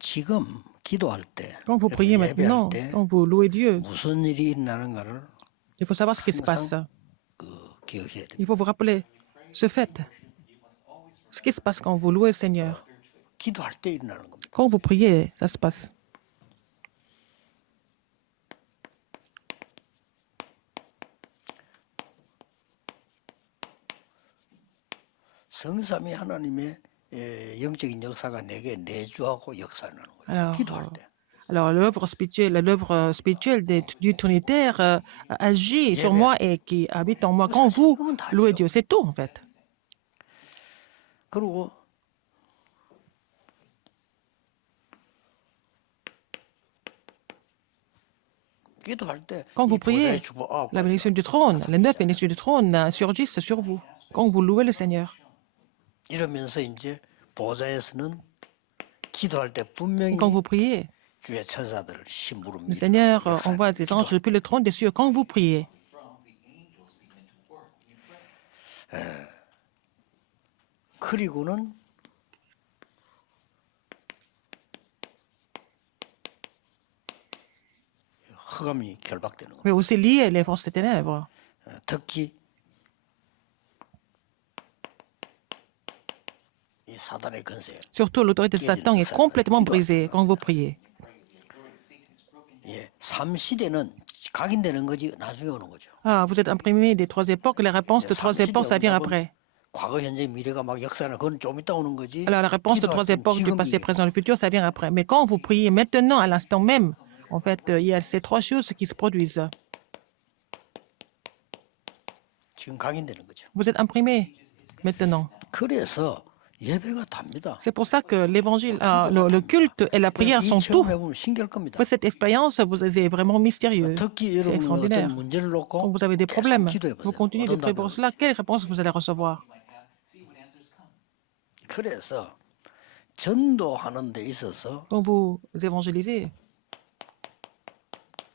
지금 기도할 때, Quand vous priez 이렇게 예배할 maintenant, 때 quand vous louez Dieu, 무슨 일이 일어나는가를 il faut savoir ce qui se passe. 기억해야 됩니다. Il faut vous rappeler ce fait. Ce qui se passe quand vous louez le Seigneur. 기도할 때 일어나는 겁니다. Quand vous priez, ça se passe. 성삼위 하나님의 영적인 역사가 내게 내주하고 역사하는 거예요. Alors, 기도할 때. Alors, l'œuvre spirituelle du Trinitaire agit sur moi et qui habite en moi. Quand vous louez Dieu, c'est tout en fait. 그리고 기도할 때 Quand vous 이 priez, 보좌의 축복 아홉 la 가지가 bénédiction du trône, les 9 bénédictions du trône surgissent sur vous. Quand vous louez le Seigneur. 이러면서 이제 보좌에서는 기도할 때 분명히 Quand vous priez, 주의 천사들을 le 심부릅니다. Seigneur envoie des anges depuis le trône des cieux. Quand vous priez, 그리고는 흑암이 결박되는 거예요. mais aussi lier les forces des ténèbres. 특히 이 사단의 건세, Surtout, l'autorité de Satan est complètement brisée quand vous priez. 예, 3시대는 각인되는 거지 나중에 오는 거죠. Ah, vous êtes imprimé des trois époques, les réponses de trois époques, ça vient après. 과거, 현재, 미래가 막 역사는 그건 좀 이따 오는 거지. Alors, la réponse de 기도할 trois 땐 époques, du 지금 passé, 이게 présent, du futur, ça vient après. Mais quand vous priez maintenant, à l'instant même, en fait, il y a ces trois choses qui se produisent. 지금 각인되는 거죠. Vous êtes imprimé maintenant. 그래서 예배가 답니다. C'est pour ça que l'évangile, le culte et la prière sont 이 tout. 체험해보면 신기할 겁니다. Faites cette expérience, vous êtes vraiment mystérieux. 특히 C'est 여러분 extraordinaire. 어떤 문제를 Quand 놓고 vous avez des 계속 problèmes, 기도해보세요. vous continuez de 어떤 prier pour 답변을. cela. Quelle réponse vous allez recevoir? 그래서 전도하는 데 있어서 Quand vous évangélisez,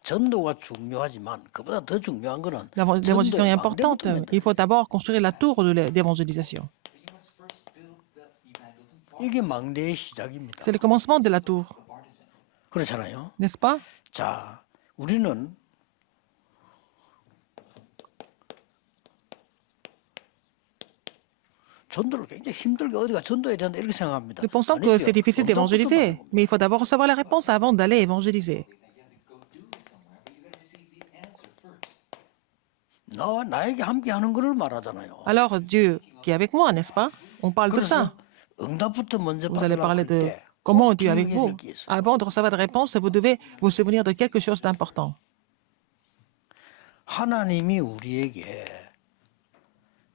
전도가 중요하지만 그보다 더 중요한 거는 l'évangélisation est 전도의 importante. 망대부터 Il faut d'abord construire la tour de l'évangélisation. 이게 망대의 시작입니다. C'est le commencement de la tour, 그렇잖아요. n'est-ce pas? 자, 우리는 전도를 굉장히 힘들게 어디가 전도해야 된다 이렇게 생각합니다. Nous pensons que c'est difficile d'évangéliser, mais il faut d'abord recevoir la réponse avant d'aller évangéliser. 나와 나에게 함께 하는 것을 말하잖아요. Alors, Dieu qui est avec moi, n'est-ce pas? On parle de ça. 그래서 응답부터 먼저 Vous allez 받으라고 parler 할 de 때 comment 꼭 Dieu est avec 기억해야 vous. 될 게 있어요. Avant de recevoir de réponse, vous devez vous souvenir de quelque chose d'important. 하나님이 우리에게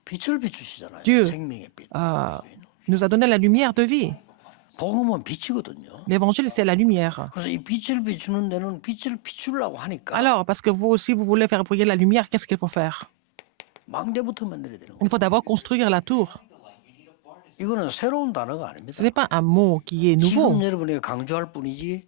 빛을 비추시잖아요. Dieu 생명의 빛. Nous a donné la lumière de vie. 복음은 빛이거든요. L'évangile, c'est la lumière. 그래서 이 빛을 비추는 데는 빛을 비추려고 하니까 Alors, parce que vous, si vous voulez faire briller la lumière, qu'est-ce qu'il faut faire? 망대부터 만들어야 되는 거예요. Il faut d'abord construire la tour. 이거는 새로운 단어가 아닙니다. Ce n'est pas un mot qui est nouveau. 지금 여러분에게 강조할 뿐이지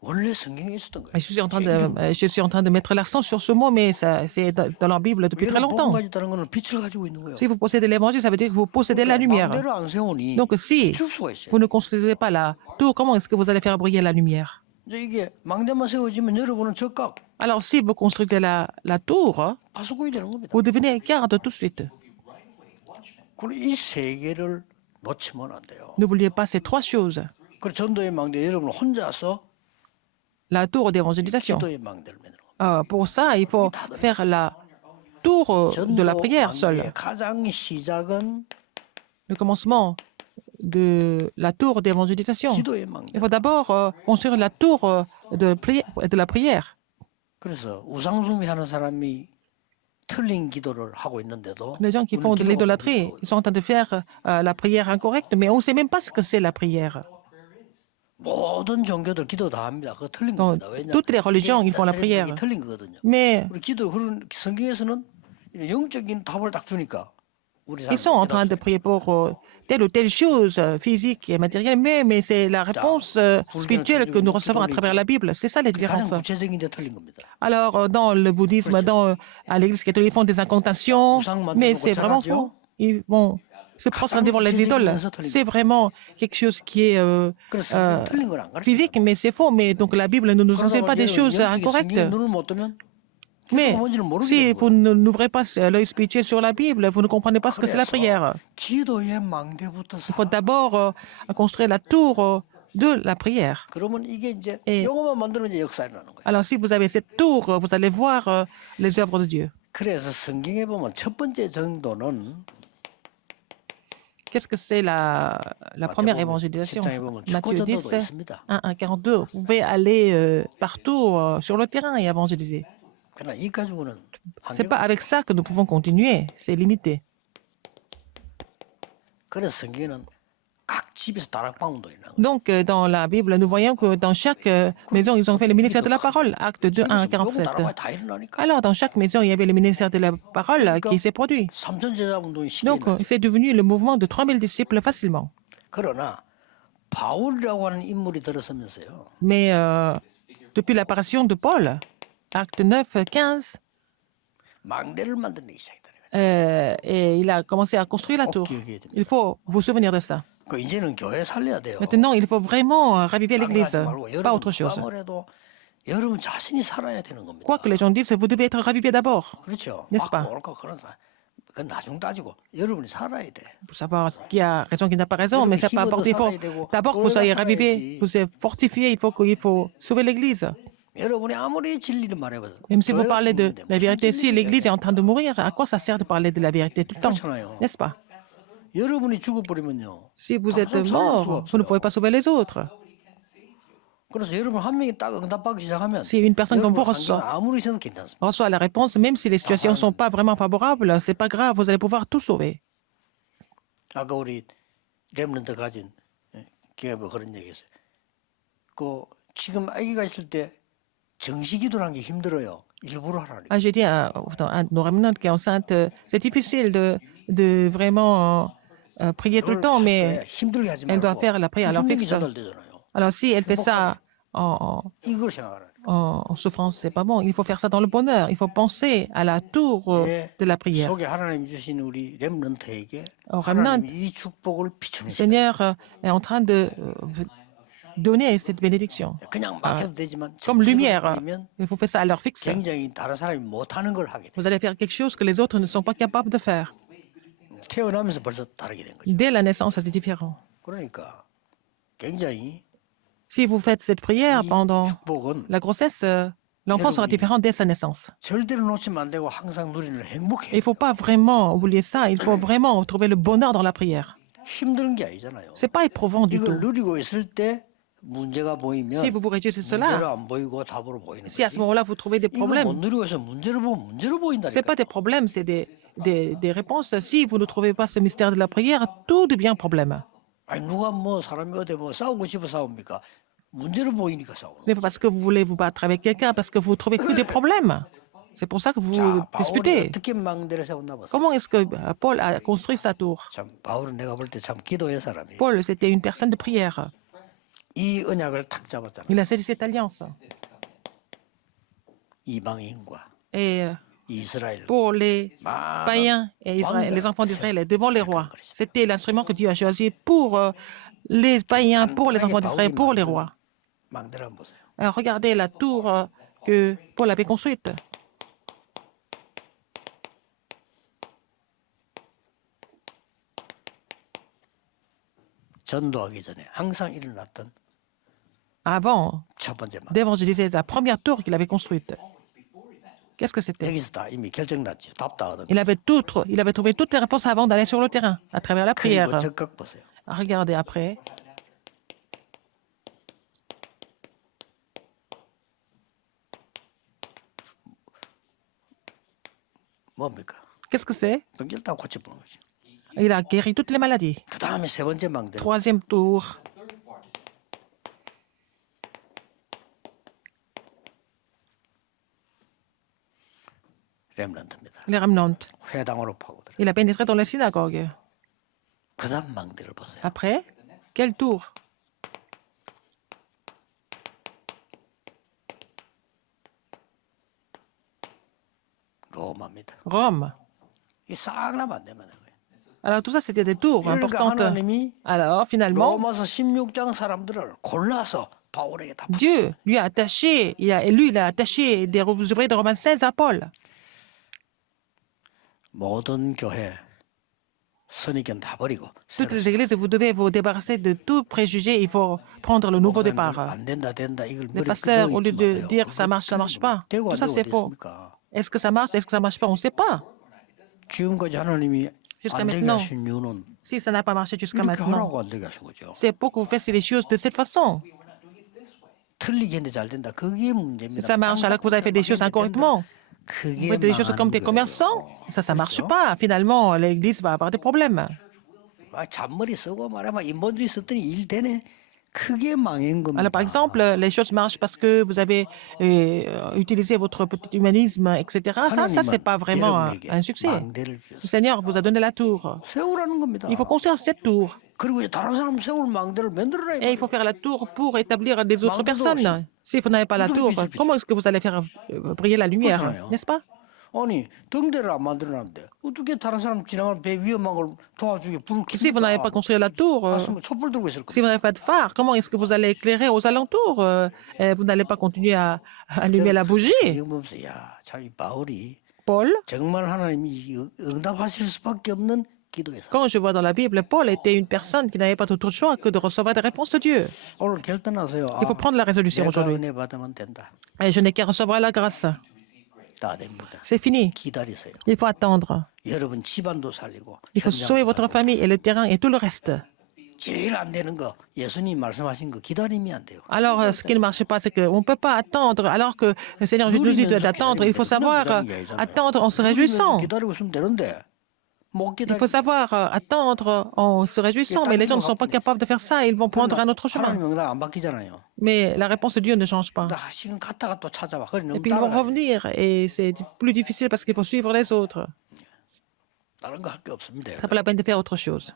원래 성경에 있었던 거예요. Je suis en train de mettre l'accent sur ce mot, mais c'est dans la Bible depuis très 우리가 복음 longtemps. 가졌다는 것은 빛을 가지고 있는 거예요. Si vous possédez l'évangile, ça veut dire que vous possédez la lumière. 망대를 안 세우니 Donc, si 비출 수가 있어요. vous ne construisez pas la tour, comment est-ce que vous allez faire briller la lumière? 이제 이게 망대만 세워지면 여러분은 적각 Alors, si vous construisez la tour, 파수꾼이 되는 겁니다. vous devenez garde tout de suite. 그리고 이 세 개를 놓치면 안 돼요. N'oubliez pas ces trois choses. 그 전도의 망대 여러분 혼자서 La tour d'évangélisation. 기도의 망대를 만드는 겁니다. Pour ça, il faut faire la tour de la prière seule. 망대의 가장 시작은 Le commencement de la tour d'évangélisation. 기도의 망대. Il faut d'abord construire la tour de la prière. 그래서 우상숭배하는 사람이 틀린 기도를 하고 있는데도 Les gens qui font de l'idolâtrie, ils sont en train de faire la prière incorrecte, mais on ne sait même pas ce que c'est la prière. 모든 종교들 기도 다 합니다. 그거 틀린 Dans 겁니다. 왜냐? toutes les religions, ils font la prière. 틀린 거거든요. Mais 우리 기도 그런 성경에서는 이런 영적인 답을 딱 주니까 우리 ils sont en train de prier pour telle ou telle chose physique et matérielle, mais c'est la réponse spirituelle que nous recevons à travers la Bible. C'est ça la différence. 가장 구체적인데 틀린 겁니다. Alors, dans le bouddhisme, à l'Église catholique, ils font des incantations, mais c'est vraiment faux. Ils vont se prostrer devant les idoles, c'est vraiment quelque chose qui est 그래서 성경은 틀린 걸 안 가르쳐요. physique, mais c'est faux. Mais donc la Bible ne nous enseigne pas des choses incorrectes. 성경에 눈을 못 뜨면 Mais 기도가 뭔지를 모르게 si 되는 vous 거예요. n'ouvrez pas l'œil spirituel sur la Bible, vous ne comprenez pas ce que c'est la 그래서 prière. 기도의 망대부터 Il faut d'abord construire la tour de la prière. 그러면 이게 이제 예. 영어만 만들면 이제 역사 일어나는 거예요. Alors si vous avez cette tour, vous allez voir les œuvres de Dieu. 그래서 성경에 보면 첫 번째 정도는 Qu'est-ce que c'est la première évangélisation? 10장에 보면 Matthieu 축구 10, 전도도 있습니다. 1, 42. Vous pouvez aller partout sur le terrain et évangéliser. 그러나 이 가지고는 Ce n'est 한계가 pas avec ça que nous pouvons continuer. C'est limité. 그래서 성경에는 각 집에서 다락방도 있는 거예요. Donc, dans la Bible, nous voyons que dans chaque maison, ils ont fait le ministère de la parole. Acte 2, 1 à 무조건 47. 다락방에 다 일어나니까 Alors, dans chaque maison, il y avait le ministère de la parole qui s'est produit. 삼천제자 운동이 쉽게 Donc, 일어나죠. c'est devenu le mouvement de 3000 disciples facilement. 그러나 바울이라고 하는 인물이 들어서면서요. Mais depuis l'apparition de Paul, acte 9, 15, 망대를 만들기 시작했다. et il a commencé à construire la tour. Il faut vous souvenir de ça. 그 이제는 교회 살려야 돼요. Maintenant, il faut vraiment raviver 딴 거 l'Église, 하지 말고 pas 여러분 autre chose. 누가 뭐래도 여러분 자신이 살아야 되는 겁니다. Quoi que les gens disent, vous devez être ravivé d'abord. 그렇죠. n'est-ce pas? 막 옳고 그런 사 그건 나중 따지고 여러분이 살아야 돼. Pour savoir qui a raison, qui n'a pas raison, mais ça pas importe. Il faut d'abord que vous soyez ravivé, vous soyez fortifié, il faut sauver l'Église. 여러분이 아무리 진리를 말해봐도 Même si vous 교회가 parlez de 죽는데 la 무슨 vérité, si 진리를 l'Église est 얘기해요? en train de mourir, à quoi ça sert de parler de la vérité tout le temps? 그렇잖아요. N'est-ce pas? 여러분이 죽어버리면요. Si vous êtes 사람 살릴 수가 mort, vous ne 없어요. pouvez pas sauver les autres. 그래서 여러분 한 명이 딱 응답받기 시작하면 Si une personne comme 여러분 vous 환경 아무리 있어도 괜찮습니다. reçoit la réponse, même si les situations ne sont pas vraiment favorables, c'est pas grave, vous allez pouvoir tout sauver. 아까 우리 렘넌트 가진 기업에 그런 얘기했어요. 그 지금 아기가 있을 때 정시기도라는 게 힘들어요. 일부러 하라니까. Ah, j'ai dit à un de nos remnants qui est enceinte, c'est difficile de vraiment prier tout le temps, mais 힘들게 하지 elle doit 말고 faire la prière à l'heure 힘든 게 fixe. 전달되잖아요. Alors si elle fait ça 이걸 생각하라. en souffrance, c'est pas bon. Il faut faire ça dans le bonheur. Il faut penser à la tour de la prière. 속에 하나님 주신 우리 렘넌트에게 remnant. 하나님이 이 축복을 비추는 Le 시간. Seigneur est en train de donner cette bénédiction. 그냥 막 해도 되지만 Comme 정시기도를 lumière, 드리면 il faut faire ça à l'heure fixe. 굉장히 다른 사람이 못하는 걸 하게 돼. Vous allez faire quelque chose que les autres ne sont pas capables de faire. 태어나면서 벌써 다르게 된 거죠. Dès la naissance, c'est différent. 그러니까 굉장히 Si vous faites cette prière 이 pendant 축복은 la grossesse, l'enfant sera différent dès sa naissance. 절대로 놓치면 안 되고 항상 누리는 Il 행복해. ne faut pas vraiment oublier ça. Il faut vraiment trouver le bonheur dans la prière. 힘든 게 아니잖아요. C'est pas éprouvant du tout. 이걸 누리고 있을 때 문제가 보이면 Si vous vous réjouissez de 문제로 cela, 안 보이고 답으로 보이는 si à ce 거지. moment-là vous trouvez des 이거 못 problèmes, 누리고 있어 문제로 보면 문제로 ce n'est 보인다니까. pas des problèmes, c'est des réponses. Si vous ne trouvez pas ce mystère de la prière, tout devient problème. 아니 누가 뭐 사람이 어디 뭐 싸우고 싶어 싸웁니까? 문제로 보이니까 싸우는. Mais pas parce que vous voulez vous battre avec quelqu'un, parce que vous trouvez que des problèmes. C'est pour ça que vous 자, 바울이 disputez. 어떻게 망대를 세웠나 보세요. Comment est-ce que Paul a construit sa tour? 참 바울은 내가 볼 때 참 기도의 사람이. Paul, c'était une personne de prière. 이 언약을 탁 잡았잖아요. Il a saisi cette alliance. 이방인과 Et 이스라엘. pour les 많은 païens et Israël, les enfants d'Israël, devant les rois. C'était l'instrument que Dieu a choisi pour les païens, pour les enfants d'Israël, pour les rois. 망대를 한번 보세요. Alors, regardez la tour que Paul avait construite. 전도하기 전에 항상 일어났던 Avant 첫 번째 망대. d'évangéliser la première tour qu'il avait construite. Qu'est-ce que c'était? 여기서 다 이미 결정났지. 답 다 얻은. Il avait trouvé toutes les réponses avant d'aller sur le terrain, à travers la prière. 그리고 적극 보세요. Regardez après. 뭡니까? Qu'est-ce que c'est? 병결 다 고쳐보는 거지. Il a guéri toutes les maladies. 그 다음에 세 번째 망대. Troisième tour. 렘넌트입니다. Les remnants. 회당으로 파고들어. Il a pénétré dans la synagogue. 그 다음 망대를 보세요. Après, quel tour? 로마입니다. Rome. 이 싹 나면 안 되면 거예요. Alors tout ça, c'était des tours 그러니까 importantes. 하나님이 Alors finalement, 로마서 16장 사람들을 골라서 바울에게 다 붙였어요. Dieu lui a attaché, il a attaché des ouvriers de Romains 16 à Paul. 모든 교회 선입견 다 버리고 Toutes les églises, vous devez vous débarrasser de tout préjugé. Il faut prendre le nouveau 목사님들 départ. 안 된다 된다 이걸 Les 머리에 pasteurs, au 끄덕이지 lieu de 마세요. dire ça marche, ça marche pas. 되고 Tout 안 ça, 되고 c'est 어디 faux. 있습니까? Est-ce que ça marche? Est-ce que ça marche pas? On ne sait pas. 지금까지 하나님이 Jusqu'à 안 되게 maintenant. 하신 이유는 Si ça n'a pas marché jusqu'à 이렇게 maintenant, 하라고 안 되게 하신 거죠. c'est pour que vous fassiez les choses de cette façon. 틀리게 했는데 잘 된다. 그게 문제입니다. Ça marche alors que vous avez fait des choses incorrectement. Vous 그게 faites des choses comme des commerçants. Ça marche pas. Finalement, l'église va avoir des problèmes. 잔머리 쓰고 말하면 인본주의 썼더니 일 되네. 크게 망한 겁니다. Alors, par exemple, les choses marchent parce que vous avez utilisé votre petit humanisme, etc. Ça c'est pas vraiment un succès. 망대를 Le 주셨어요. Seigneur vous a donné la tour. 세우라는 겁니다. Il faut construire cette tour. 그리고 이제 다른 사람 세울 망대를 만들어라. Et il faut faire la tour pour établir des autres personnes. Si vous n'avez pas la tour, comment est-ce que vous allez faire briller la lumière, n'est-ce pas? 아니 등대를 안 만들어놨는데 어떻게 다른 사람 지나가는 배 위험한 걸 도와주게 불을 Si vous n'avez pas construit la tour, 촛불 들고 있을 si 거예요. vous n'avez pas de phare, comment est-ce que vous allez éclairer aux alentours? Vous n'allez pas continuer à allumer la bougie. 이거 보면서 야참 이 바울이 Paul, 정말 하나님이 응답하실 수밖에 없는 기도에서 quand je vois dans la Bible, Paul était une personne qui n'avait pas d'autre choix que de recevoir des réponses de Dieu. 오늘 결단하세요. Il faut prendre la résolution 내가 aujourd'hui. 은혜 받으면 된다. Et je n'ai qu'à recevoir la grâce. 다 됩니다. C'est fini. 기다리세요. Il faut attendre. 여러분 집안도 살리고 Il faut sauver votre famille et le terrain et tout le reste. 제일 안 되는 거 예수님 말씀하신 거 기다림이 안 돼요. Alors, ce qui ne marche pas, c'est qu'on ne peut pas attendre. Alors que le Seigneur Jésus nous dit d'attendre, il faut savoir attendre en se réjouissant. 기다리고 있으면 되는데 못 Il 기다리. faut savoir attendre en se réjouissant. Mais les gens ne sont pas capables de faire ça. Ils vont prendre un autre chemin. 하나님 응답 안 바뀌잖아요. Mais la réponse de Dieu ne change pas. 나 시간 갔다가 또 찾아와. 그래 Et 너무 puis ils vont 따라가야 돼. revenir. Et c'est plus difficile parce qu'il faut suivre les autres. 다른 거 할 게 없습니다. Ça pas la peine de faire autre chose.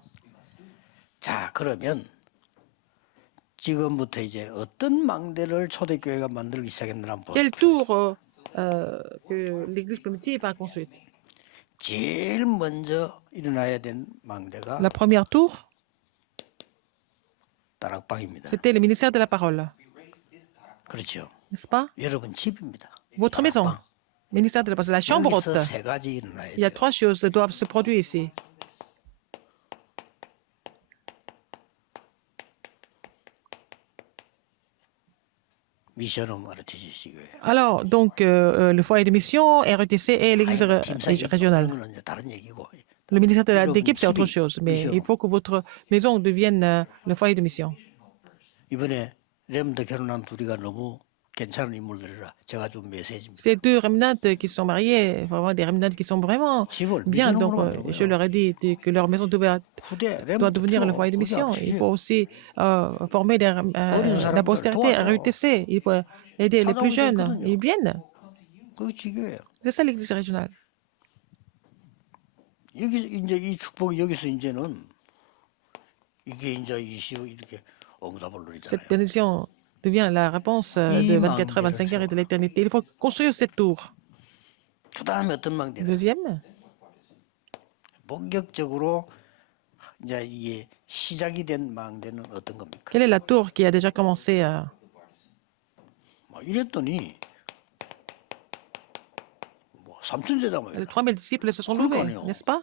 자 그러면 지금부터 이제 어떤 망대를 초대교회가 만들기 시작했나 한번 Quel 보십시오. tour que l'Église primitive a construit? 제일 먼저 일어나야 된 망대가 La première tour, 다락방입니다. c'était le ministère de la parole. 그렇죠. N'est-ce pas? 여러분 집입니다. Votre maison. Ministère de la parole. La chambre 여기서 haute. 세 가지 일어나야 Il y a 돼요. trois choses qui doivent se produire ici. 미션을 가르쳐 주시고요. Alors, donc, le foyer de mission, RETC et l'église régionale. 그건 이제 다른 얘기고. Le ministère d'équipe, c'est autre chose. Mais il faut que votre maison devienne le foyer de mission. 이번에 렘드 결혼한 둘이가 너무 괜찮은 인물들이라 제가 좀 메시지입니다. Ces deux remnantes qui sont mariés, vraiment des remnantes qui sont vraiment 집을 bien. Donc, 미션으로 만들고요. je leur ai dit que leur maison 후대 doit 렘드 devenir le foyer de mission. Il faut aussi former la postérité RETC. Il faut aider les plus jeunes. Ils viennent. 그게 지교예요. C'est ça l'église régionale. 여기 이제 이 축복이 여기서 이제는 이게 이제 이시로 이렇게 응답을 누리잖아요. Cette bénédiction devient la réponse de 24 heures, 25 heures et de l'éternité. Il faut construire cette tour. 그다음에 어떤 망대는 Deuxième, 본격적으로 이제 이게 시작이 된 망대는 어떤 겁니까? quelle est la tour qui a déjà commencé 뭐 이랬더니 뭐 삼천제자 뭐 Les 3000 disciples se sont levés, n'est-ce pas?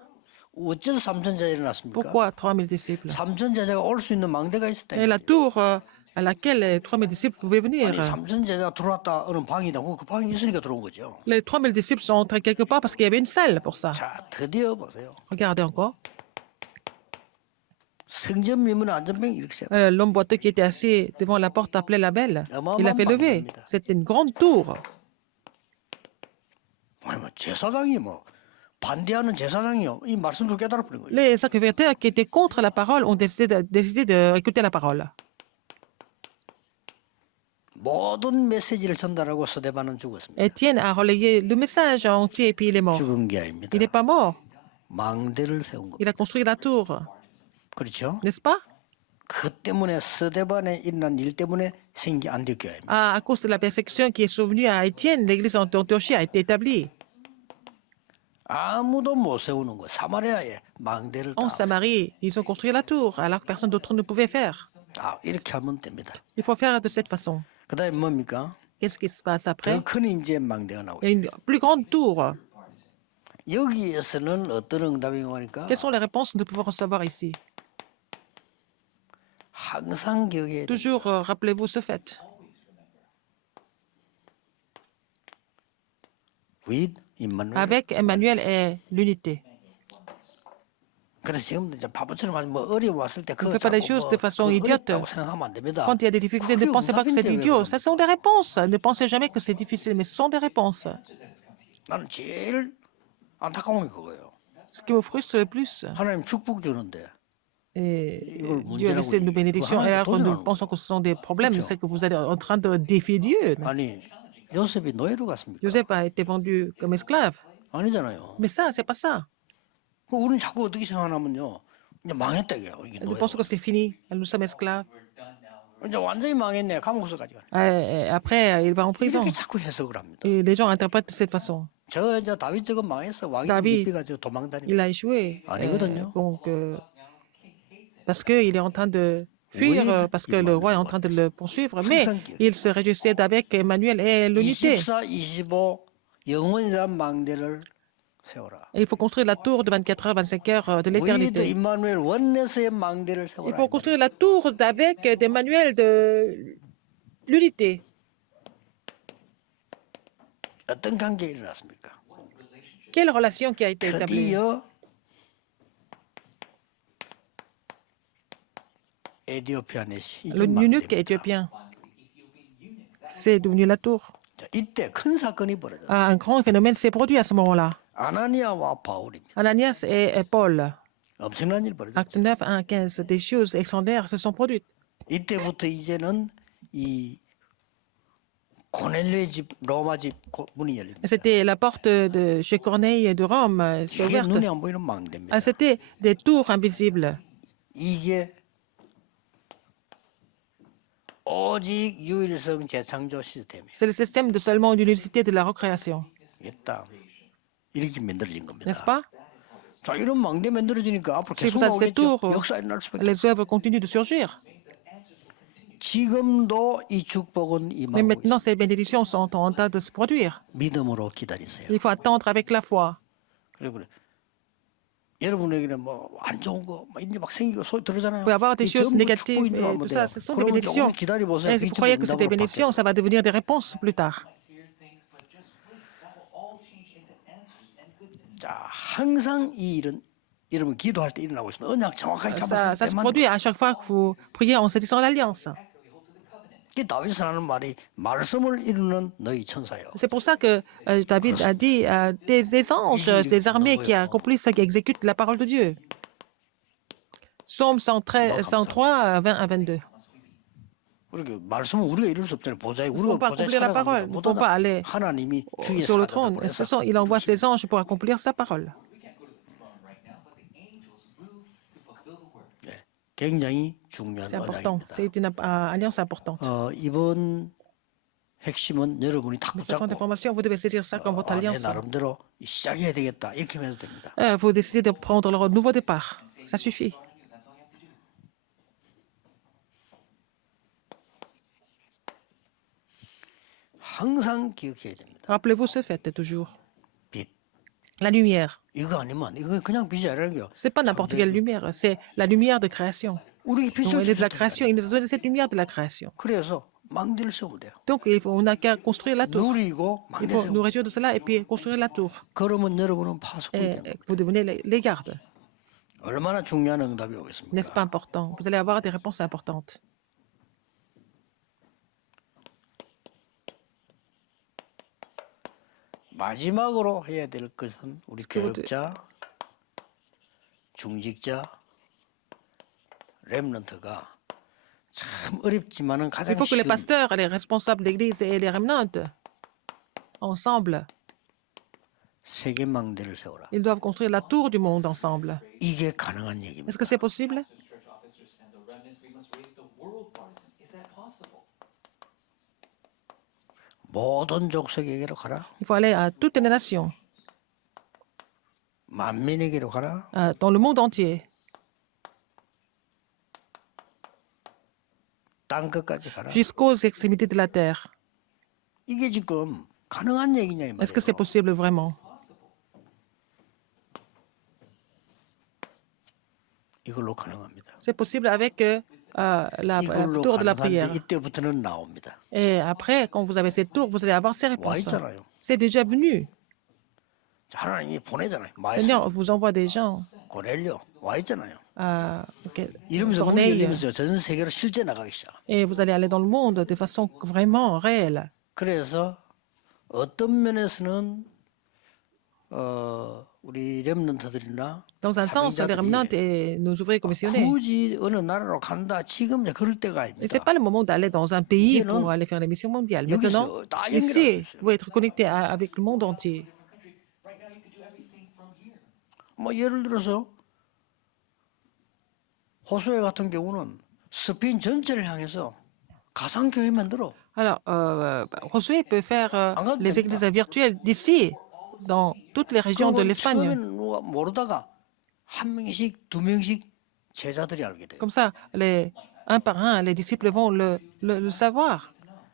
어째서 삼천제자 일어났습니까? Pourquoi 3000 disciples? 삼천제자가 올 수 있는 망대가 있었다. Et la tour à laquelle les 3000 disciples pouvaient venir. 아니 삼천제자 들어왔다 어느 방이다. 그 방이 있으니까 들어온 거죠. Les 3000 disciples sont entrés quelque part parce qu'il y avait une salle pour ça. 자 드디어 보세요. Regardez encore. 성전 미문 안전병 이렇게 세워. L'homme boiteux qui était assis devant la porte appelait la belle. Il a fait lever. C'était une grande tour. 아니 뭐 제사장이 뭐 반대하는 제사장이요. 이 말씀도 깨달아 버린 거예요. Les sacrificateurs qui étaient contre la parole ont décidé de écouter la parole. 모든 메시지를 전달하고 스데반은 죽었습니다. Étienne a relayé le message entier et puis il est mort. 죽은 게 아닙니다. Il n'est pas mort. 망대를 세운 겁니다. Il a construit la tour, 그렇죠? n'est-ce pas? 그 때문에 스데반에 일어난 일 때문에 생기 안디옥교회입니다. À cause de la persécution qui est survenue à Étienne, l'église d'Antiochie a été établie. 아무도 못 세우는 거. 사마리아에 망대를 En 딱. Samarie, ils ont construit la tour, alors que personne d'autre ne pouvait faire. 아, 이렇게 하면 됩니다. Il faut faire de cette façon. 그다음에 뭡니까? Qu'est-ce qui se passe 더 après? 큰 이제 망대가 나오고 Il y a 있습니다. une plus grande tour. 여기에서는 어떤 응답이 오니까 Quelles sont les réponses que nous pouvons recevoir ici? 항상 기억해야 돼. Toujours, rappelez-vous ce fait. with 임마누엘. Avec Emmanuel et l'unité. 그래서 지금 이제 바보처럼 아주 뭐 어려움 왔을 때 Ne 그거 faites pas les 자꾸 choses 뭐 de façon 그거 idiote. 어렵다고 생각하면 안 됩니다. Quand il y a des difficultés, ne 그게 pensez pas que c'est 응답인데 왜 idiot. 그러는 Ce sont des réponses. Ne pensez jamais que c'est difficile, mais ce sont des réponses. 나는 제일 안타까운 게 그거예요. Ce qui me frustre le plus. 하나님 축복 주는데 Et 이걸 Dieu a 문제라고 laissé nos bénédictions. Et 하나님께 alors, quand nous 도전하는 pensons que ce sont des problèmes, 그렇죠. c'est que vous êtes en train de défier Dieu. 아니 요셉이 노예로 갔습니까? Joseph a été vendu comme esclave. 아니잖아요. Mais ça, c'est pas ça. 그 우리는 자꾸 어떻게 생각하냐면요. 이제 망했다 이게요. 이게 Nous 노예. pensons que c'est fini. Nous sommes esclaves. 이제 완전히 망했네. 감옥서까지 가. Et après, il va en prison. 이렇게 자꾸 해석을 합니다. Et les gens interprètent de cette façon. 저 이제 다윗 저거 망했어. 왕이 다윗, 미비가 저 도망다니고. Il a échoué. 아니거든요. Donc, parce qu'il est en train de fuir, Oui, parce que le roi est en train de le poursuivre. Mais il se réjouissait avec Emmanuel et l'unité. 24, 25 영원이란 망대를 세워라. Et il faut construire la tour de 24 heures, 25 heures de with l'éternité. 임마누엘 원내스의 망대를 Il 세워라. faut construire la tour avec d'Emmanuel de l'unité. 어떤 관계가 일어났습니까? Quelle relation qui a été établie? 드디어 에디오피아 내시 L'eunuque éthiopien. C'est devenu la tour. 이때 큰 사건이 벌어졌어요. Un grand phénomène s'est produit à ce moment-là. 아나니아와 바울입니다. Ananias et Paul. 엄청난 일 벌어졌어요. Acte 9, 1, 15. Des choses extraordinaires se sont produites. 이때부터 이제는 이 고넬료의 집 로마 집 문이 열립니다. C'était la porte de chez Corneille de Rome. C'est 이게 ouverte. 눈에 안 보이는 망대입니다. Ah, c'était des tours invisibles. 이게 오직 유일성 재창조 시스템이에요. C'est le système de seulement une unicité de la recréation. 있다. 이렇게 만들어진 겁니다. N'est-ce pas? 자, 이런 망대 만들어지니까 앞으로 Si 계속 vous avez ces 나오겠죠. tours, 역사 일어날 수밖에 les œuvres continuent de surgir. 지금도 이 축복은 Mais 임하고 maintenant, 있어요. ces bénédictions sont en train de se produire. 믿음으로 기다리세요. Il faut attendre avec la foi. 그래. 여러분에게는 뭐 안 좋은 거 이제 막 생기고 소리 들으잖아요. Il peut y avoir des 이 choses 전부 négatives 축복인 줄 et 알면 tout 돼요. ça. Ce sont des 그러면 bénédictions. 조금 기다려 보세요. Et si vous croyez que c'est des bénédictions, ça va devenir des réponses plus tard. 자, 항상 이 일은 여러분 기도할 때 일어나고 있습니다. 언약 정확하게 Ça 잡았을 se 때만. produit à chaque fois que vous priez en saisissant l'alliance. 그 다윗은 하는 말이 말씀을 이루는 너희 천사요. C'est pour ça que David a dit des anges, des armées qui accomplissent, qui exécutent la parole de Dieu. Psaume 103, 20 à 22. 그렇게 말씀은 우리가 이룰 수 없잖아요. 보좌에 우리가 pas 보좌에 accomplir la parole. 살아갑니다. Nous ne pouvons pas aller 하나님이 주의 Sur le 사자들 trône, 보내서 il envoie ses anges pour accomplir sa parole. 굉장히 중요한 C'est important. 언약입니다. C'est une alliance importante. 이번 핵심은 여러분이 탁 Ce sont des 붙잡고 formations, vous devez saisir ça comme votre 내 alliance. 나름대로 시작해야 되겠다 이렇게 해도 됩니다. Vous décidez de prendre le nouveau départ. Ça suffit. 항상 기억해야 됩니다. Rappelez-vous ce fait toujours. 빛. La lumière. 이거 아니면 이거 그냥 빛이 아니라요. Ce n'est pas n'importe quelle lumière, c'est la lumière de création. 우리에게 Donc, 빛을 elle est de la 주셨다니까요. création, il nous a donné cette lumière de la création. 그래서 망대를 세우면 돼요. Donc, on n'a qu'à construire la tour. 누리고 Il 망대 faut nous 세우고. réjouir de cela et puis construire la tour. 그러면 여러분은 파수꾼이 Et 됩니다. vous devenez les gardes. 얼마나 중요한 응답이 오겠습니까? N'est-ce pas important? Vous allez avoir des réponses importantes. 마지막으로 해야 될 것은 우리 교육자, 중직자, 렘넌트가 참 어렵지만은 Il 가장 faut que les 쉬운 pasteurs, les responsables d'église et les remnantes, ensemble, 세계망대를 세워라. ils doivent construire la tour du monde ensemble. 이게 가능한 얘기입니다. Est-ce que c'est possible? church officers and the remnants, we must raise the world partisans. Is that possible? 모든 족속에게로 가라. Il faut aller à toutes les nations. 만민에게로 가라. dans le monde entier, 땅 끝까지 가라. jusqu'aux extrémités de la terre. 이게 지금 가능한 얘기냐 이 Est-ce que c'est 말이에요. possible vraiment? 이걸로 가능합니다. C'est possible avec la 이걸로 tour de la prière. 가능한데 이때부터는 나옵니다. Et après, quand vous avez cette tour, vous allez avoir ces 와 réponses. 있잖아요. C'est déjà venu. 하나님이 보내잖아요. 마이스 Seigneur vous envoie des gens. 고넬료 와 있잖아요. Ok, 이러면서 문이 Corneille, 열리면서 전 세계로 실제 나가기 시작. et vous allez aller dans le monde de façon vraiment réelle. 그래서 어떤 면에서는 우리 렘넌트들이나 Dans un sens, les remnants et nos ouvriers commissionnaires. 굳이 어느 나라로 간다. 지금 이제 그럴 때가 Et ce 아닙니다. n'est pas le moment d'aller dans un pays Ici, non. pour aller faire les missions mondiales. 여기서 Maintenant, 다 ici, 연결하고 있어요. vous pouvez être connecté avec le monde entier. Right now, you could do everything from here. 뭐 예를 들어서 호수에 같은 경우는 스페인 전체를 향해서 가상 교회 만들어. Alors, Josué peut faire 가도 les 됩니다. églises virtuelles d'ici, dans toutes les régions de 그러면 l'Espagne. 처음에는 누가 모르다가 한 명씩 두 명씩 제자들이 알게 돼요. Comme ça, un par un, les disciples vont le savoir.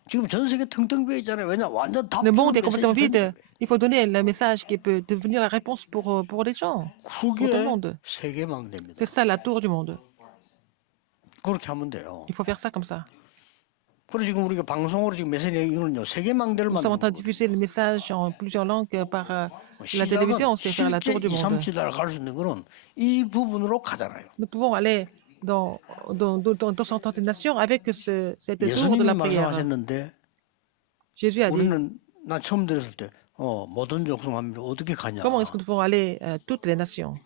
지금 전 세계 텅텅 비어 있잖아요. 왜냐 완전 다 Le monde est 푸는 complètement 메시지 vide. Il faut donner le message qui peut devenir la réponse pour les gens, pour tout le 그게 monde. 세계망대입니다. C'est ça la tour du monde. 그렇게 하면 돼요. Il faut faire ça comme ça. 그리고 지금 우리가 방송으로 지금 메시지 이거는요 세계망대를 Nous sommes en train 만드는 de diffuser le message en plusieurs langues par la 시작은 télévision, c'est faire la 실제 tour du 2, monde. 3시대를 갈 수 있는 거는 이 부분으로 가잖아요. Nous pouvons aller dans certaines nations avec cette tour de 예수님이 la prière. 말씀하셨는데 Jésus a dit, 우리는 나 처음 들었을 때 모든 족속함을 어떻게 가냐. comment est-ce que nous pouvons aller à toutes les nations?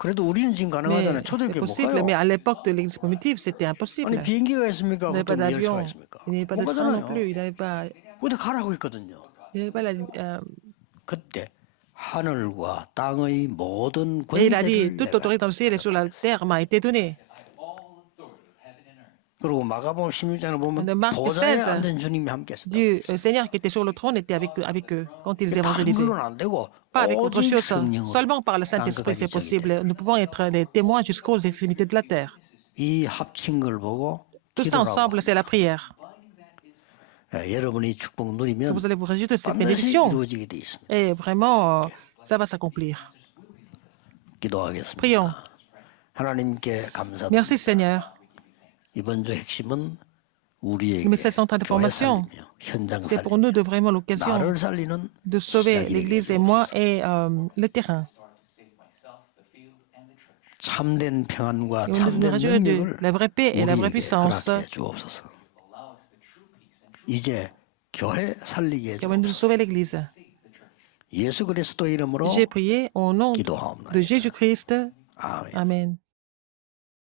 그래도 우리는 지금 Mais 가능하잖아요. c'est 초대교회 못 possible, mais 가요. à l'époque de l'Église primitive, c'était impossible. 아니 비행기가 있습니까? Il n'y avait pas 그때 d'avion, 열차가 있습니까? il n'y avait pas 못 de train non 가잖아요. plus, il n'y avait pas, 근데 가라고 했거든요. il n'y avait pas 그때 하늘과 땅의 모든 Et il a dit, 권세를 toute 내가 autorité dans le ciel et sur la terre m'a été donnée. 그리고 마가복음 16장을 보면 De Marc 보좌에 16, 앉은 주님이 함께 했었다. Dieu, le Seigneur qui était sur le trône était avec eux quand ils 다른 évangélisaient. 걸로는 안 되고 Pas avec autre 오직 chose, 성령으로 seulement par le Saint-Esprit, c'est possible. Nous pouvons être les témoins jusqu'aux extrémités de la terre. 이 합친 걸 보고 Tout ça 기도라고. ensemble, c'est la prière. 여러분이 축복 누리면 Vous allez vous réjouir de cette 반드시 bénédiction. 이루어지게 돼 있습니다. Et vraiment, ça va s'accomplir. 기도하겠습니다. Prions. 하나님께 감사드립니다. Merci Seigneur. 이번 주 핵심은 우리에게 Le message central de 교회 formation, 살리며 현장 c'est pour 살리며 nous de vraiment l'occasion 나를 살리는 de sauver 시작이 l'Église 되게 et moi 주옵소서. et le terrain. 참된 평안과 Et on nous 참된 réjouir de 능력을 la vraie paix et la vraie 우리에게 puissance 허락해 주옵소서. 이제 교회 살리게 qui va nous 해주옵소서. sauver l'Église. 예수 그리스도 이름으로 J'ai prié au nom 기도하옵나이다. de Jésus-Christ. 아멘. Amen.